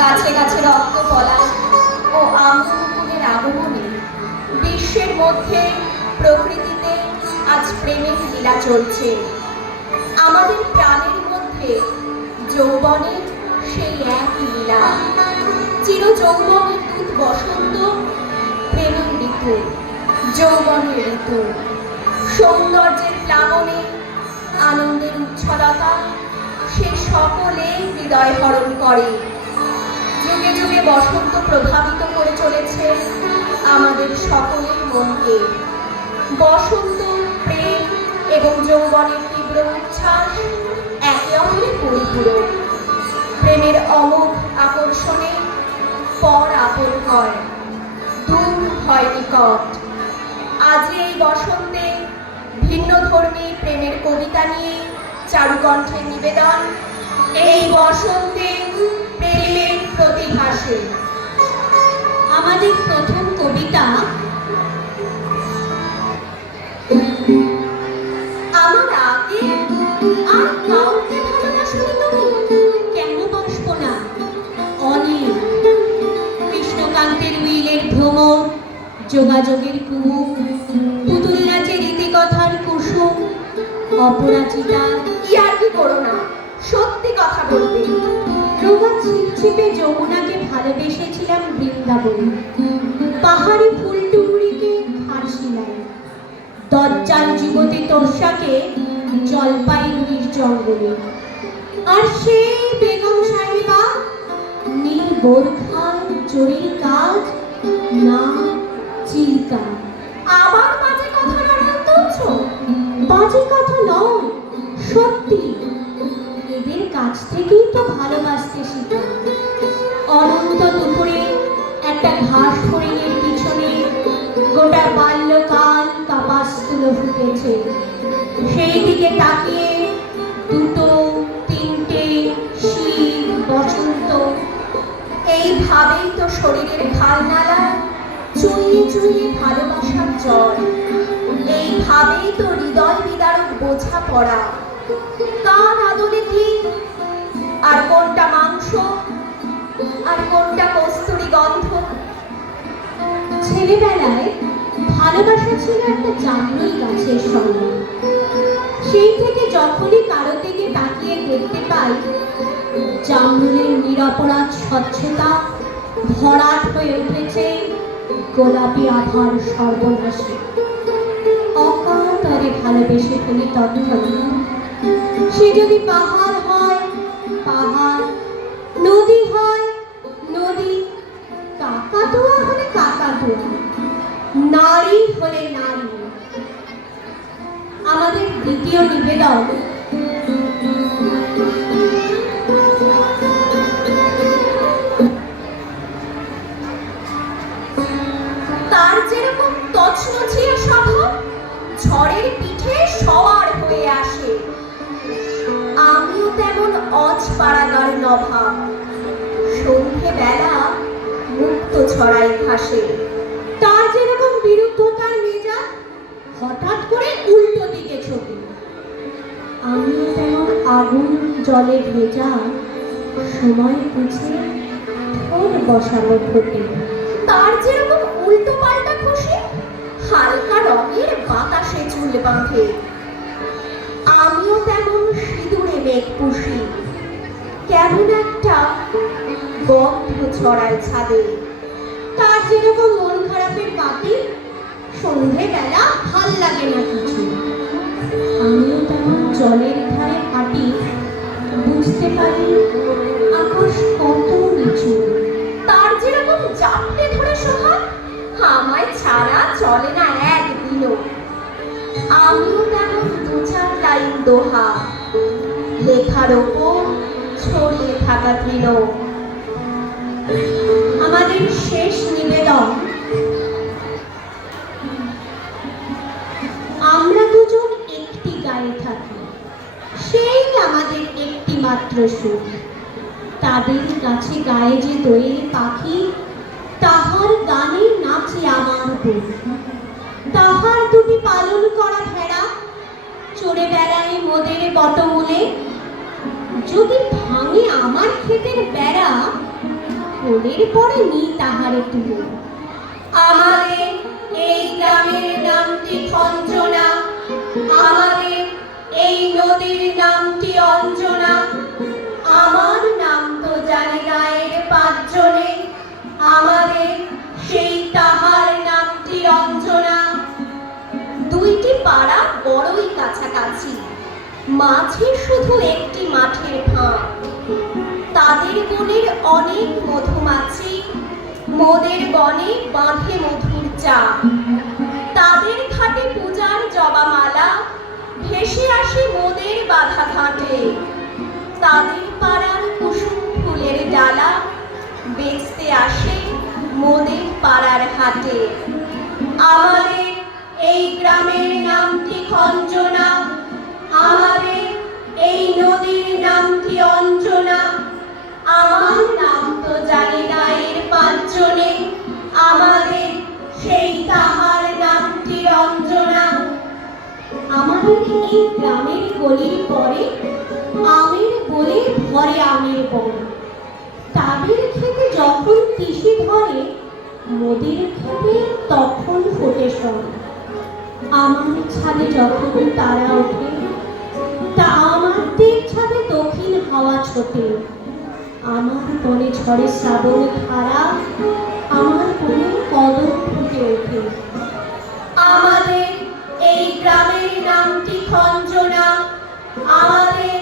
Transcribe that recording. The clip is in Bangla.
গাছে গাছে রক্ত পলাশ ও আমকুকুরের আগমনে বিশ্বের মধ্যে প্রকৃতিতে আজ প্রেমের লীলা চলছে। আমাদের প্রাণের মধ্যে যৌবনের সেই একই লীলা। চির যৌবনের দূত বসন্ত, প্রেমের ঋতু, যৌবনের ঋতু। সৌন্দর্যের প্লাবনে আনন্দের উচ্ছলতা সে সকলে হৃদয় হরণ করে। যুগে যুগে বসন্ত প্রভাবিত করে চলেছে আমাদের সকলের মনকে। বসন্ত, প্রেম এবং যৌবনের তীব্র উচ্ছ্বাস একে অপরের পরিপূরক। প্রেমের অমোঘ আকর্ষণে পর আপন হয়, দূর হয় নিকট। আজ এই বসন্তে ভিন্ন ধর্মী প্রেমের কবিতা নিয়ে চারুকণ্ঠের নিবেদন। এই বসন্তে প্রতিভাসে আমাদের প্রথম কবিতা আমার আগে আর কাউকে ভালোবাসনি কেন বসবো না? অনেক কৃষ্ণকান্তের উইলের ভ্রমণ যোগাযোগের কুমুক পুতুল নাচের রীতিকথার কুসুম অপরাজিতা ইয়ার কি করো না? সত্যি কথা বলবে। রোগা ছিপছিপে যমুনাকে ভালোবেসেছিলাম বৃন্দাবনে। পাহাড়ি ফুলটুকুরিকে খারশিলায় দজ্জাল যুবতী তোষাকে জলপাইগুড়ির জঙ্গলে। আর সেই বেগম সাহেবা, নীল বোরখার জরির কাজ, না চিল্কা। আবার বাজে কথা নাড়াল তুলছো বাজে কথা নয়, সত্যি। এদের কাছ থেকেই তো ভালোবাসতে শিখা। একটা ঘাস হরিণের পিছনে গোটা বাল্যকাল কাপাস্তুলো ফুটেছে। সেই দিকে তাকিয়ে দুটো, তিনটে, শীত, বসন্ত, এইভাবেই তো শরীরের খাল নালা চুইয়ে চুইয়ে ভালোবাসার জল এইভাবেই তো হৃদয় বিদারক বোঝা পড়া। কার আদলে কি আর কোনটা মাংস? আর কোনটা কস্তুরি গন্ধ? ছেলেবেলায় ভালোবাসা ছিল একটা জামরুল গাছের সঙ্গে। সেই থেকে যখনই কারও দিকে তাকিয়ে দেখতে পাই জামরুলের নিরপরাধ স্বচ্ছতা ভরাট হয়ে উঠেছে গোলাপি আধার সর্বনাশে। অকাতরে ভালোবেসে ফেলি তৎক্ষণাৎ। সে যদি পাহাড় নারী হলে নারী। আমাদের দ্বিতীয় নিবেদন। তার যেরকম তছনছিয়ে স্বভাব পিঠে হয়ে আসে। আমিও তেমন অজ পাড়াগার নভাব সন্ধে বেলা মুক্ত ঘাসে তার যেরকম বিরুদ্ধতার মেজা হঠাৎ করে উল্টো দিকে ছবি আমিও তেমন আগুন জলে ভেজা সময় বুঝে ঠোঁট বসানো ঘটে তার যেরকম উল্টো পাল্টা খুশি হালকা রঙের বাতাসে চুল বাঁধে। আমিও তেমন সিঁদুরে মেঘ পুষি। কেমন একটা গন্ধ ছড়ায় ছাদে। তার যেরকম মন খারাপের বাতি, সন্ধেবেলা ভালো লাগে না কিছু আমিও তেমন জলের ধারে হাঁটি বুঝতে পারি আকাশ কত নিচু। তার যেরকম চাপটে ধরে স্বভাব আমায় ছাড়া চলে না একদিনও আমিও তেমন দু চার লাইন দোহা? লেখার ওপর ছড়িয়ে থাকা তৃণ আমাদের কাছে গায়ে যে দোয়েল পাখি, তাহার গানে নাচে আমার বুক তাহার দুটি পালন করা ভেড়া, চড়ে বেড়ায় মোদের বটমূলে। যদি ভাঙে আমার ক্ষেতের বেড়া, কোলের পরে নি তাহারে তুলে। আমাদের এই গ্রামের নামটি খঞ্জনা, আমাদের এই নদীর নামটি আমাদের সেই তাহার নামটি অঞ্জনা। দুইটি পাড়া বড়ই কাছাকাছি, মাঝে শুধু একটি মাঠের ফাঁক। তাদের বনের অনেক মধুমাছি মোদের বনে বাঁধে মধুর চা। তাদের ঘাটে হাটে আমাদের এই গ্রামের নামটি খঞ্জনা? আমাদের এই নদীর নামটি অঞ্জনা? আমার নাম তো জানি না, এর পাঁচজনে। আমাদের সেই তাহার নামটি অঞ্জনা আমাদের এই গ্রামের গলির পরে, আমের বলে ভরে আমের বন। তাদের খেতে যখন তিসি ধরে মোদের খেতে তখন ফোটে সন আমার ছাদে যখন তারা ওঠে, তা আমাদের ছাদে দক্ষিণ হাওয়া ছোটে। আমার বনে ঝড়ে শ্রাবণ ধারা, আমার বনে কদম ফুটে ওঠে। আমাদের এই গ্রামের নামটি খঞ্জনা, আমাদের